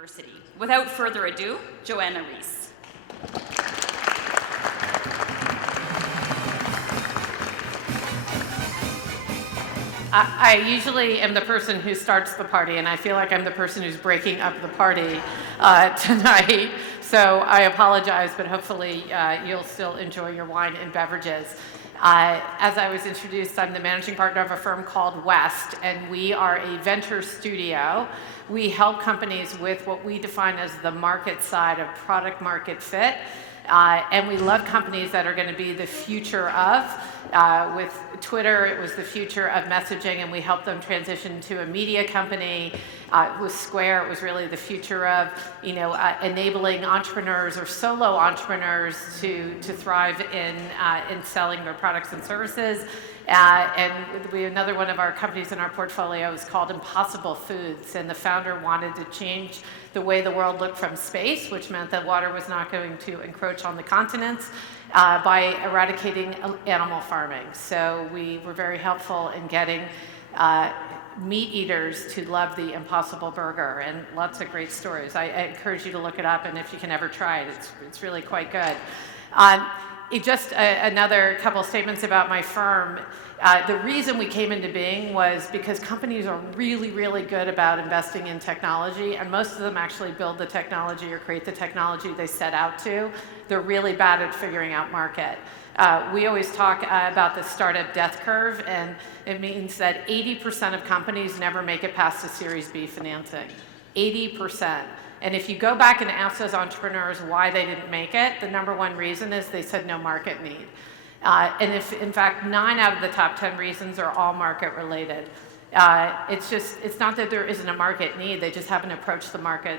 University. Without further ado, Joanna Rees. I usually am the person who starts the party, and I feel like I'm the person who's breaking up the party tonight. So I apologize, but hopefully you'll still enjoy your wine and beverages. As I was introduced, I'm the managing partner of a firm called West, and we are a venture studio. We help companies with what we define as the market side of product market fit. And we love companies that are going to be the future of. With Twitter, it was the future of messaging, and we helped them transition to a media company. With Square, it was really the future of, enabling entrepreneurs or solo entrepreneurs to thrive in selling their products and services. And another one of our companies in our portfolio is called Impossible Foods, and the founder wanted to change the way the world looked from space, which meant that water was not going to encroach on the continents, by eradicating animal farming. So we were very helpful in getting meat eaters to love the Impossible Burger, and lots of great stories. I encourage you to look it up, and if you can ever try it, it's really quite good. Just another couple statements about my firm. The reason we came into being was because companies are really, really good about investing in technology, and most of them actually build the technology or create the technology they set out to. They're really bad at figuring out market. We always talk about the startup death curve, and it means that 80% of companies never make it past a Series B financing. 80%. And if you go back and ask those entrepreneurs why they didn't make it, the number one reason is they said no market need. And if, in fact, 9 out of the top 10 reasons are all market related. It's not that there isn't a market need, they just haven't approached the market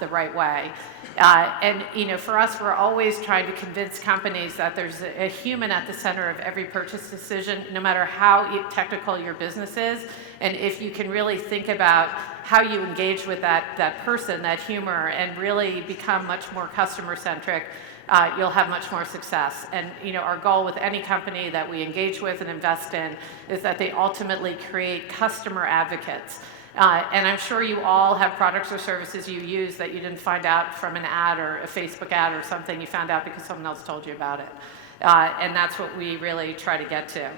the right way. And for us, we're always trying to convince companies that there's a human at the center of every purchase decision, no matter how technical your business is. And if you can really think about how you engage with that person, that humor, and really become much more customer centric, you'll have much more success. And our goal with any company that we engage with and invest in is that they ultimately create customer advocates. And I'm sure you all have products or services you use that you didn't find out from an ad or a Facebook ad or something. You found out because someone else told you about it. And that's what we really try to get to.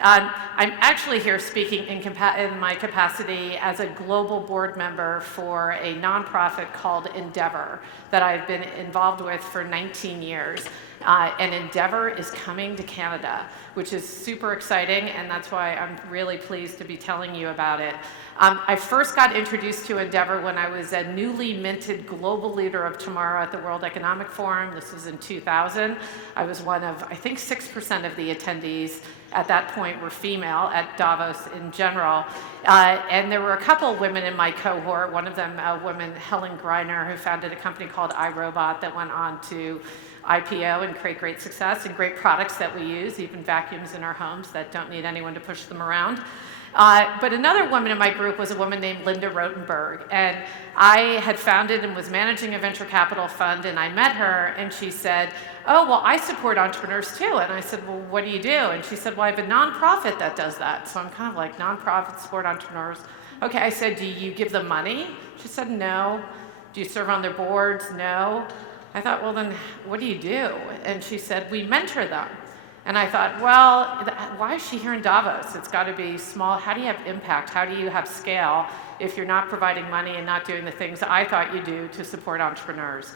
I'm actually here speaking in my capacity as a global board member for a nonprofit called Endeavor that I've been involved with for 19 years. And Endeavor is coming to Canada, which is super exciting, and that's why I'm really pleased to be telling you about it. I first got introduced to Endeavor when I was a newly minted global leader of tomorrow at the World Economic Forum. This was in 2000. I was one of, I think, 6% of the attendees at that point were female at Davos in general. And there were a couple of women in my cohort, one of them a woman, Helen Greiner, who founded a company called iRobot that went on to IPO and create great success and great products that we use, even vacuums in our homes that don't need anyone to push them around. But another woman in my group was a woman named Linda Rotenberg, and I had founded and was managing a venture capital fund, and I met her, and she said, "Oh, well, I support entrepreneurs too." And I said, "Well, what do you do?" And she said, "Well, I have a nonprofit that does that." So I'm kind of like, nonprofit support entrepreneurs. Okay, I said, "Do you give them money?" She said, "No." "Do you serve on their boards?" "No." I thought, "Well, then what do you do?" And she said, "We mentor them." And I thought, well, why is she here in Davos? It's got to be small. How do you have impact? How do you have scale if you're not providing money and not doing the things I thought you do to support entrepreneurs?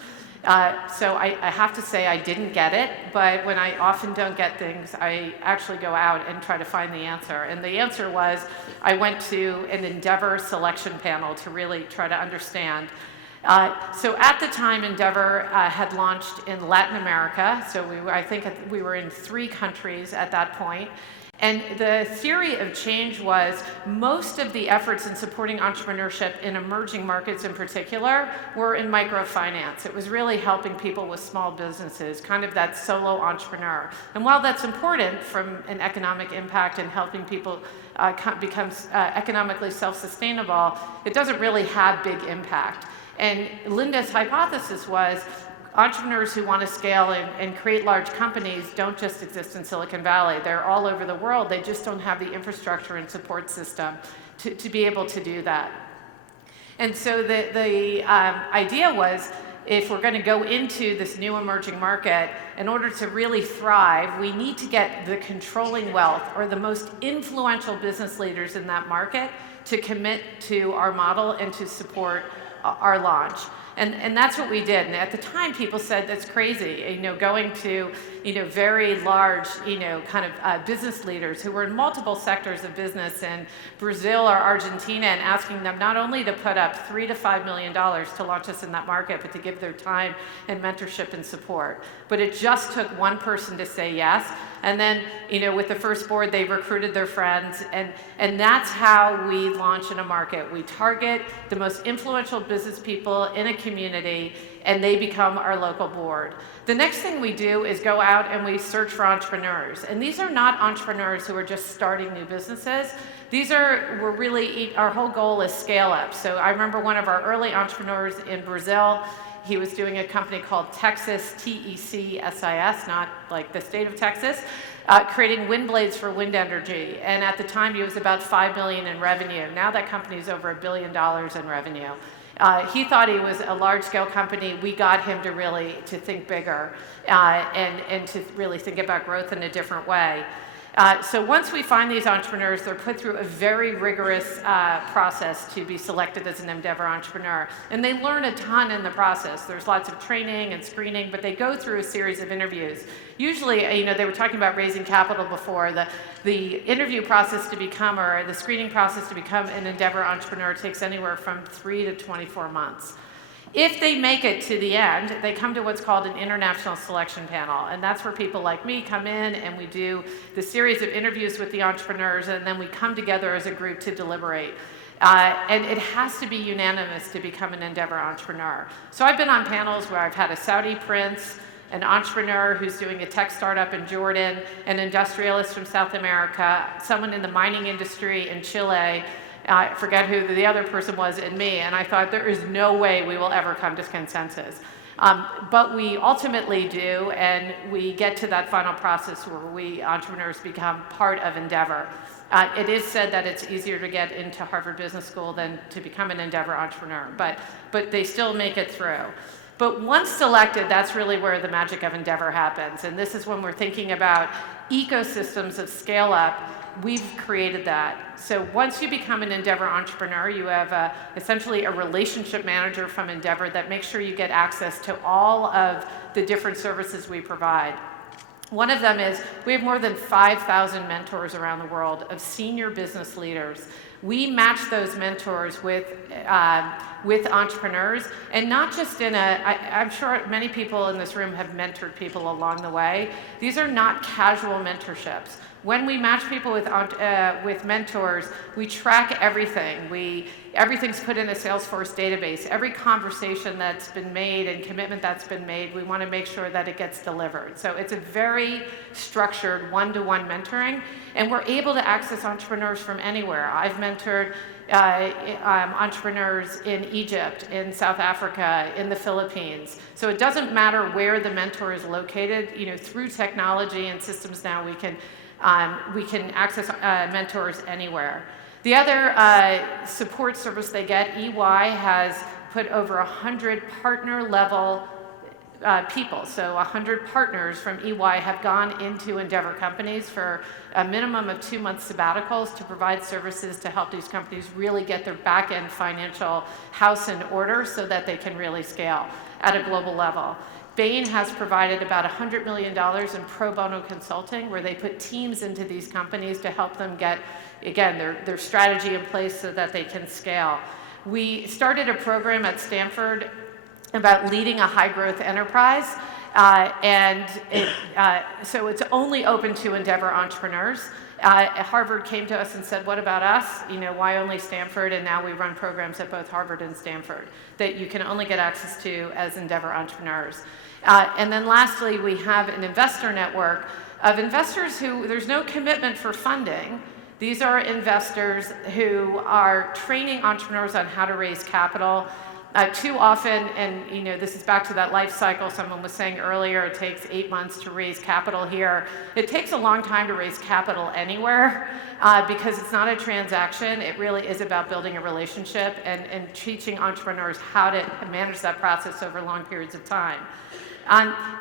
So I have to say I didn't get it, but when I often don't get things, I actually go out and try to find the answer. And the answer was I went to an Endeavor selection panel to really try to understand. So at the time, Endeavor had launched in Latin America. So I think we were in 3 countries at that point. And the theory of change was most of the efforts in supporting entrepreneurship in emerging markets in particular were in microfinance. It was really helping people with small businesses, kind of that solo entrepreneur. And while that's important from an economic impact and helping people become economically self-sustainable, it doesn't really have big impact. And Linda's hypothesis was entrepreneurs who want to scale and create large companies don't just exist in Silicon Valley. They're all over the world. They just don't have the infrastructure and support system to be able to do that. And so the idea was, if we're going to go into this new emerging market, in order to really thrive, we need to get the controlling wealth or the most influential business leaders in that market to commit to our model and to support our launch. And that's what we did. And at the time, people said, that's crazy, going to, very large, kind of business leaders who were in multiple sectors of business in Brazil or Argentina, and asking them not only to put up $3 to $5 million to launch us in that market, but to give their time and mentorship and support. But it just took one person to say yes. And then, with the first board, they recruited their friends, and that's how we launch in a market. We target the most influential business people in a community, and they become our local board. The next thing we do is go out and we search for entrepreneurs. And these are not entrepreneurs who are just starting new businesses. Our whole goal is scale up. So I remember one of our early entrepreneurs in Brazil. He was doing a company called Texas, TECSIS, not like the state of Texas, creating wind blades for wind energy. And at the time, he was about $5 million in revenue. Now that company is over $1 billion in revenue. He thought he was a large-scale company. We got him to think bigger and to really think about growth in a different way. So once we find these entrepreneurs, they're put through a very rigorous process to be selected as an Endeavor entrepreneur. And they learn a ton in the process. There's lots of training and screening, but they go through a series of interviews. Usually, they were talking about raising capital before. The interview process to become, or the screening process to become an Endeavor entrepreneur takes anywhere from 3 to 24 months. If they make it to the end, they come to what's called an international selection panel. And that's where people like me come in, and we do the series of interviews with the entrepreneurs, and then we come together as a group to deliberate. And it has to be unanimous to become an Endeavor entrepreneur. So I've been on panels where I've had a Saudi prince, an entrepreneur who's doing a tech startup in Jordan, an industrialist from South America, someone in the mining industry in Chile. I forget who the other person was, and me, and I thought there is no way we will ever come to consensus. But we ultimately do, and we get to that final process where we entrepreneurs become part of Endeavor. It is said that it's easier to get into Harvard Business School than to become an Endeavor entrepreneur, but they still make it through. But once selected, that's really where the magic of Endeavor happens, and this is when we're thinking about ecosystems of scale up. We've created that. So once you become an Endeavor entrepreneur, you have essentially a relationship manager from Endeavor that makes sure you get access to all of the different services we provide. One of them is we have more than 5,000 mentors around the world of senior business leaders. We match those mentors with entrepreneurs, and not just I'm sure many people in this room have mentored people along the way. These are not casual mentorships. When we match people with mentors, we track everything. Everything's put in a Salesforce database. Every conversation that's been made and commitment that's been made, we want to make sure that it gets delivered. So it's a very structured one-to-one mentoring, and we're able to access entrepreneurs from anywhere. I've mentored entrepreneurs in Egypt, in South Africa, in the Philippines. So it doesn't matter where the mentor is located. Through technology and systems now, we can access mentors anywhere. The other support service they get, EY has put over 100 partner-level people. So 100 partners from EY have gone into Endeavor companies for a minimum of 2 months sabbaticals to provide services to help these companies really get their back-end financial house in order so that they can really scale at a global level. Bain has provided about $100 million in pro bono consulting, where they put teams into these companies to help them get, again, their strategy in place so that they can scale. We started a program at Stanford about leading a high-growth enterprise, so it's only open to Endeavor entrepreneurs. Harvard came to us and said, what about us? Why only Stanford? And now we run programs at both Harvard and Stanford that you can only get access to as Endeavor entrepreneurs. And then lastly, we have an investor network of investors who there's no commitment for funding. These are investors who are training entrepreneurs on how to raise capital. Too often, and this is back to that life cycle someone was saying earlier, it takes 8 months to raise capital here. It takes a long time to raise capital anywhere because it's not a transaction. It really is about building a relationship and teaching entrepreneurs how to manage that process over long periods of time.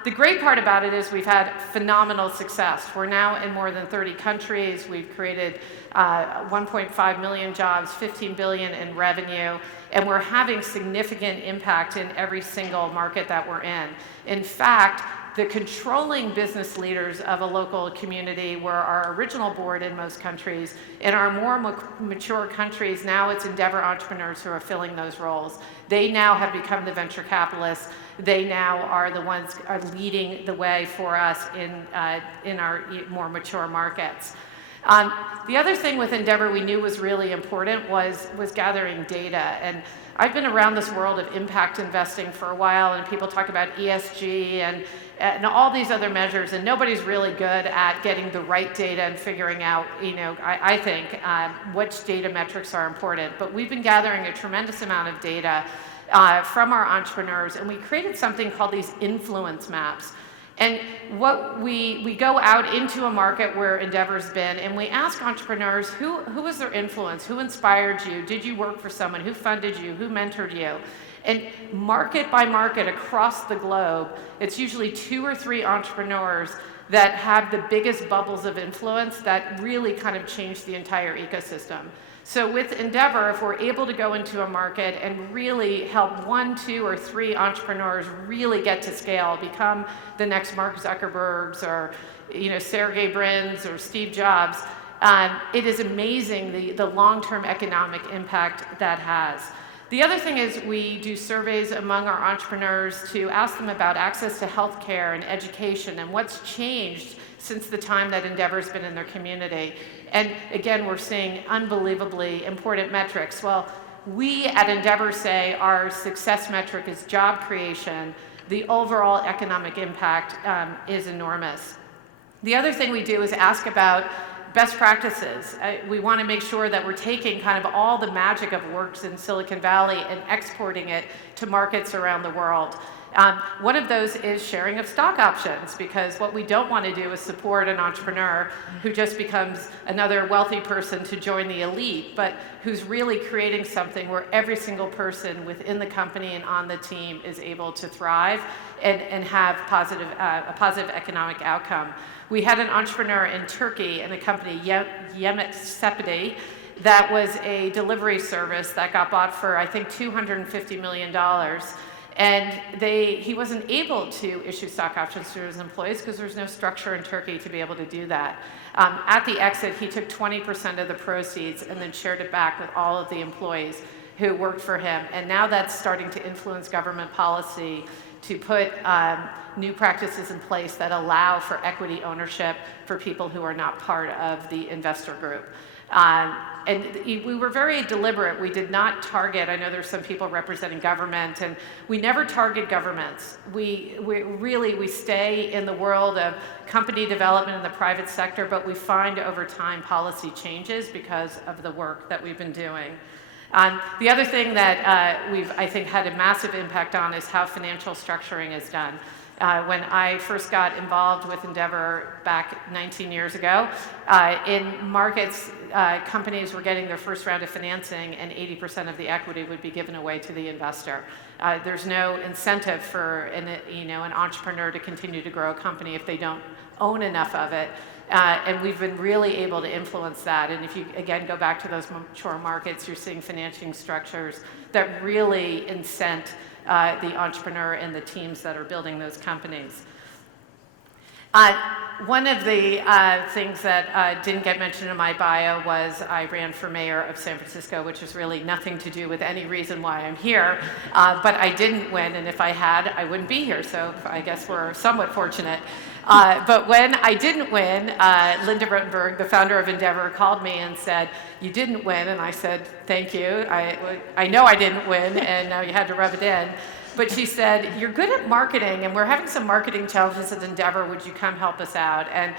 The great part about it is we've had phenomenal success. We're now in more than 30 countries. We've created 1.5 million jobs, 15 billion in revenue, and we're having significant impact in every single market that we're in. In fact, the controlling business leaders of a local community were our original board in most countries. In our more mature countries, now it's Endeavor entrepreneurs who are filling those roles. They now have become the venture capitalists. They now are the ones are leading the way for us in our more mature markets. The other thing with Endeavor we knew was really important was gathering data. And I've been around this world of impact investing for a while, and people talk about ESG and all these other measures, and nobody's really good at getting the right data and figuring out, I think, which data metrics are important. But we've been gathering a tremendous amount of data from our entrepreneurs, and we created something called these influence maps. And what we go out into a market where Endeavor's been, and we ask entrepreneurs, who was their influence? Who inspired you? Did you work for someone? Who funded you? Who mentored you? And market by market across the globe, it's usually 2 or 3 entrepreneurs that have the biggest bubbles of influence that really kind of change the entire ecosystem. So with Endeavor, if we're able to go into a market and really help 1, 2, or 3 entrepreneurs really get to scale, become the next Mark Zuckerbergs or Sergey Brin's or Steve Jobs, it is amazing the long-term economic impact that has. The other thing is we do surveys among our entrepreneurs to ask them about access to healthcare and education and what's changed since the time that Endeavor's been in their community. And again, we're seeing unbelievably important metrics. Well, we at Endeavor say our success metric is job creation. The overall economic impact is enormous. The other thing we do is ask about best practices. We want to make sure that we're taking kind of all the magic of works in Silicon Valley and exporting it to markets around the world. One of those is sharing of stock options, because what we don't want to do is support an entrepreneur who just becomes another wealthy person to join the elite, but who's really creating something where every single person within the company and on the team is able to thrive and have a positive economic outcome. We had an entrepreneur in Turkey in a company, Yemek Sepeti, that was a delivery service that got bought for, I think, $250 million. And he wasn't able to issue stock options to his employees because there's no structure in Turkey to be able to do that. At the exit, he took 20% of the proceeds and then shared it back with all of the employees who worked for him. And now that's starting to influence government policy to put new practices in place that allow for equity ownership for people who are not part of the investor group. And we were very deliberate. We did not target, I know there's some people representing government, and we never target governments. We stay in the world of company development in the private sector, but we find over time policy changes because of the work that we've been doing. The other thing that we've, I think, had a massive impact on is how financial structuring is done. When I first got involved with Endeavor back 19 years ago, in markets, companies were getting their first round of financing and 80% of the equity would be given away to the investor. There's no incentive for an entrepreneur to continue to grow a company if they don't own enough of it. And we've been really able to influence that. And if you, again, go back to those mature markets, you're seeing financing structures that really incent the entrepreneur and the teams that are building those companies. One of the things that didn't get mentioned in my bio was I ran for mayor of San Francisco, which is really nothing to do with any reason why I'm here, but I didn't win, and if I had, I wouldn't be here, so I guess we're somewhat fortunate. But when I didn't win, Linda Ruttenberg, the founder of Endeavor, called me and said, "You didn't win," and I said, "Thank you. I know I didn't win, and now you had to rub it in." But she said, "You're good at marketing, and we're having some marketing challenges at Endeavor. Would you come help us out?" And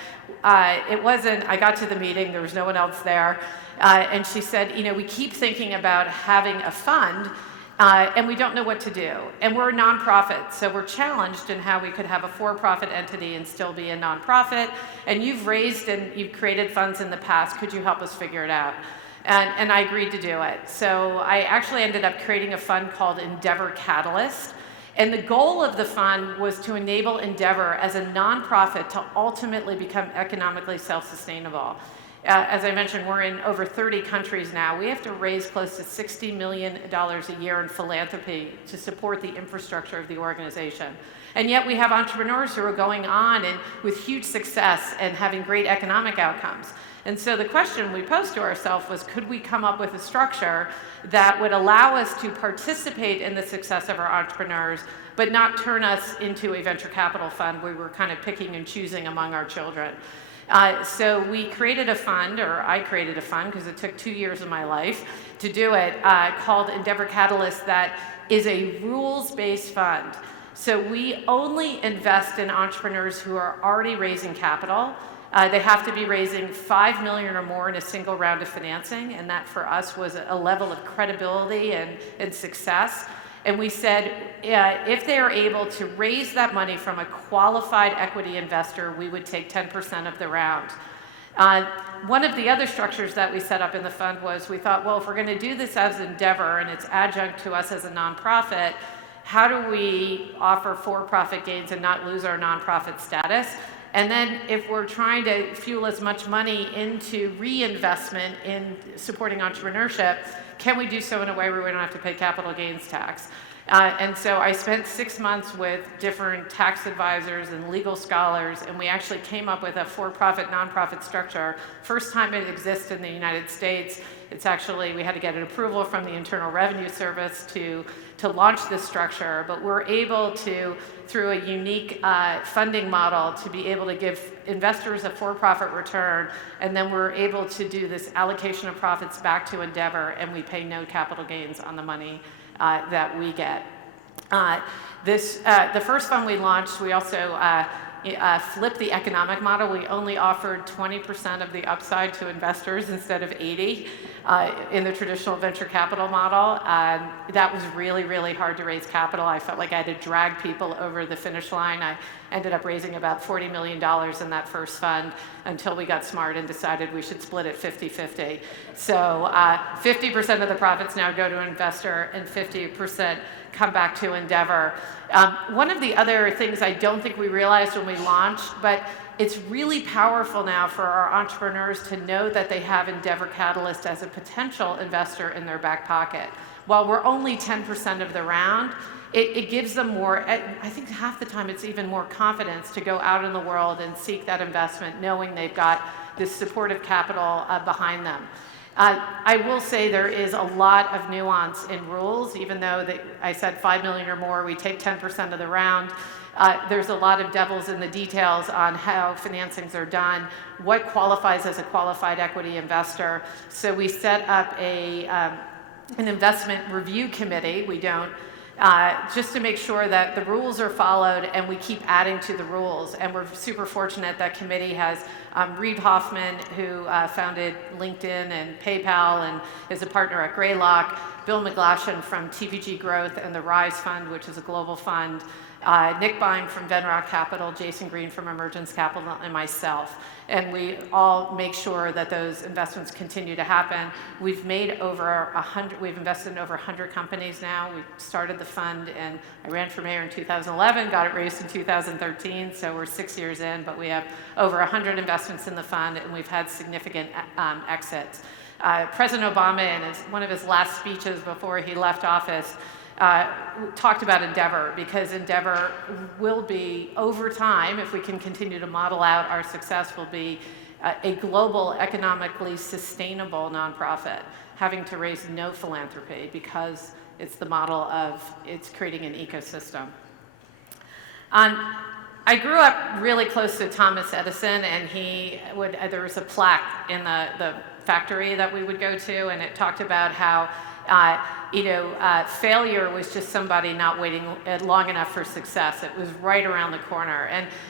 it wasn't, I got to the meeting, there was no one else there, and she said, "We keep thinking about having a fund, And we don't know what to do. And we're a nonprofit, so we're challenged in how we could have a for-profit entity and still be a nonprofit. And you've raised and you've created funds in the past. Could you help us figure it out? And I agreed to do it. So I actually ended up creating a fund called Endeavor Catalyst. And the goal of the fund was to enable Endeavor as a nonprofit to ultimately become economically self-sustainable. As I mentioned, we're in over 30 countries now. We have to raise close to $60 million a year in philanthropy to support the infrastructure of the organization. And yet we have entrepreneurs who are going on and with huge success and having great economic outcomes. And so the question we posed to ourselves was, could we come up with a structure that would allow us to participate in the success of our entrepreneurs, but not turn us into a venture capital fund where we're kind of picking and choosing among our children. So we created a fund, or I created a fund because it took 2 years of my life to do it, called Endeavor Catalyst, that is a rules-based fund. So we only invest in entrepreneurs who are already raising capital. They have to be raising $5 million or more in a single round of financing, and that for us was a level of credibility and success. And we said, if they are able to raise that money from a qualified equity investor, we would take 10% of the round. One of the other structures that we set up in the fund was, we thought, well, if we're going to do this as Endeavor and it's adjunct to us as a nonprofit, how do we offer for-profit gains and not lose our nonprofit status? And then if we're trying to fuel as much money into reinvestment in supporting entrepreneurship, can we do so in a way where we don't have to pay capital gains tax? And so I spent 6 months with different tax advisors and legal scholars, and we actually came up with a for-profit, nonprofit structure. First time it exists in the United States. It's actually, we had to get an approval from the Internal Revenue Service to launch this structure, but we're able to, through a unique funding model, to be able to give investors a for-profit return, and then we're able to do this allocation of profits back to Endeavor, and we pay no capital gains on the money that we get. The first fund we launched, we also flipped the economic model. We only offered 20% of the upside to investors instead of 80 in the traditional venture capital model. That was really, really hard to raise capital. I felt like I had to drag people over the finish line. I ended up raising about $40 million in that first fund until we got smart and decided we should split it 50-50. So 50% of the profits now go to an investor and 50% come back to Endeavor. One of the other things I don't think we realized when we launched, but it's really powerful now for our entrepreneurs to know that they have Endeavor Catalyst as a potential investor in their back pocket. While we're only 10% of the round, it gives them more, I think half the time it's even more confidence to go out in the world and seek that investment, knowing they've got this supportive capital behind them. I will say there is a lot of nuance in rules, even though I said 5 million or more, we take 10% of the round. There's a lot of devils in the details on how financings are done, what qualifies as a qualified equity investor. So we set up an investment review committee. We don't, just to make sure that the rules are followed and we keep adding to the rules. And we're super fortunate that committee has Reid Hoffman, who founded LinkedIn and PayPal and is a partner at Greylock, Bill McGlashan from TPG Growth and the Rise Fund, which is a global fund, Nick Bine from Venrock Capital, Jason Green from Emergence Capital, and myself. And we all make sure that those investments continue to happen. We've made over 100, we've invested in over 100 companies now. We started the fund and I ran for mayor in 2011, got it raised in 2013, so we're 6 years in, but we have over 100 investments in the fund and we've had significant exits. President Obama, in one of his last speeches before he left office, talked about Endeavor, because Endeavor will be, over time, if we can continue to model out our success, will be a global, economically sustainable nonprofit, having to raise no philanthropy because it's the model of, it's creating an ecosystem. I grew up really close to Thomas Edison, and there was a plaque in the factory that we would go to, and it talked about how failure was just somebody not waiting long enough for success. It was right around the corner.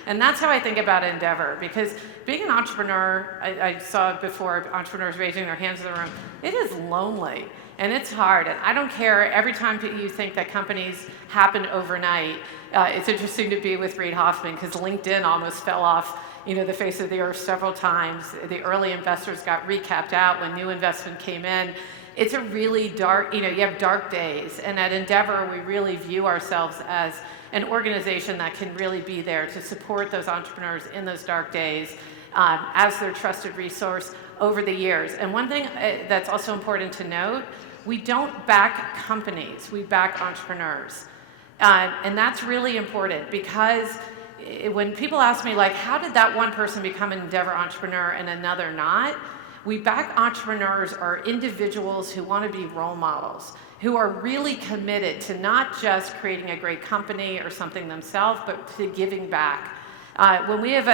And that's how I think about Endeavor, because being an entrepreneur, I saw it before, entrepreneurs raising their hands in the room, it is lonely and it's hard. And I don't care, every time you think that companies happen overnight, it's interesting to be with Reid Hoffman, because LinkedIn almost fell off the face of the earth several times. The early investors got recapped out when new investment came in. It's a really dark, you have dark days. And at Endeavor, we really view ourselves as an organization that can really be there to support those entrepreneurs in those dark days as their trusted resource over the years. And one thing that's also important to note, we don't back companies, we back entrepreneurs. And that's really important, because when people ask me, like, how did that one person become an Endeavor entrepreneur and another not? We back entrepreneurs or individuals who want to be role models, who are really committed to not just creating a great company or something themselves, but to giving back. When we have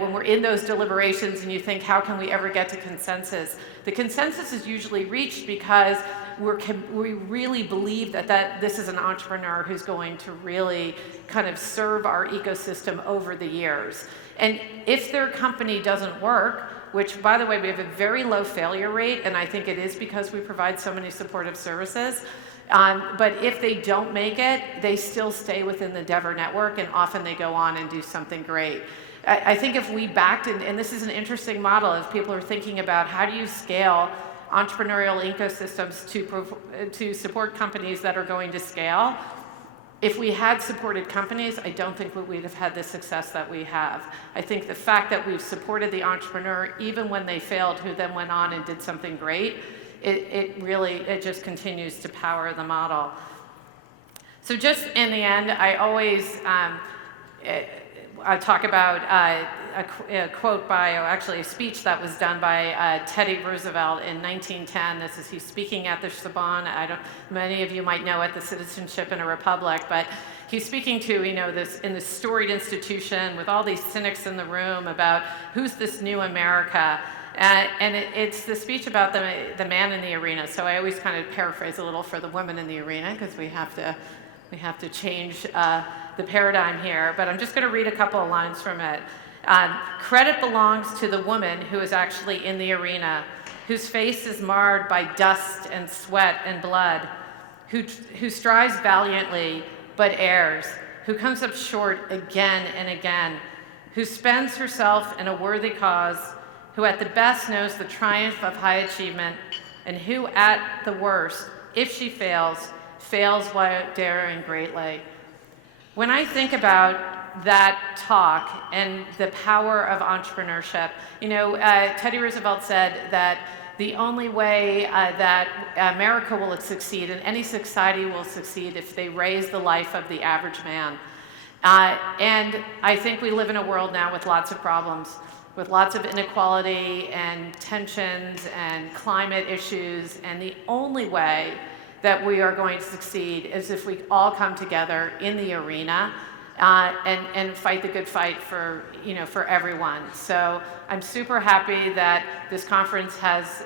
when we're in those deliberations and you think, how can we ever get to consensus? The consensus is usually reached because we really believe that this is an entrepreneur who's going to really kind of serve our ecosystem over the years. And if their company doesn't work, which, by the way, we have a very low failure rate, and I think it is because we provide so many supportive services. But if they don't make it, they still stay within the Endeavor network, and often they go on and do something great. I think if we backed, and this is an interesting model, if people are thinking about how do you scale entrepreneurial ecosystems to support companies that are going to scale, if we had supported companies, I don't think we'd have had the success that we have. I think the fact that we've supported the entrepreneur, even when they failed, who then went on and did something great, it just continues to power the model. So just in the end, I always I talk about a quote by, actually a speech that was done by Teddy Roosevelt in 1910. He's speaking at the Sorbonne. Many of you might know it, the Citizenship in a Republic, but he's speaking to, this in this storied institution with all these cynics in the room about who's this new America. And it's the speech about the man in the arena. So I always kind of paraphrase a little for the women in the arena, because we have to change the paradigm here. But I'm just going to read a couple of lines from it. Credit belongs to the woman who is actually in the arena, whose face is marred by dust and sweat and blood, who strives valiantly but errs, who comes up short again and again, who spends herself in a worthy cause, who at the best knows the triumph of high achievement, and who at the worst, if she fails while daring greatly. When I think about that talk and the power of entrepreneurship, Teddy Roosevelt said that the only way that America will succeed and any society will succeed if they raise the life of the average man. And I think we live in a world now with lots of problems, with lots of inequality and tensions and climate issues, and the only way that we are going to succeed is if we all come together in the arena and fight the good fight for everyone. So I'm super happy that this conference has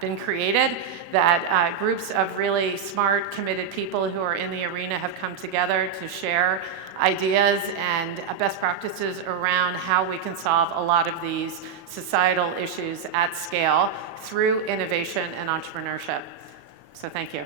been created, that groups of really smart, committed people who are in the arena have come together to share ideas and best practices around how we can solve a lot of these societal issues at scale through innovation and entrepreneurship. So thank you.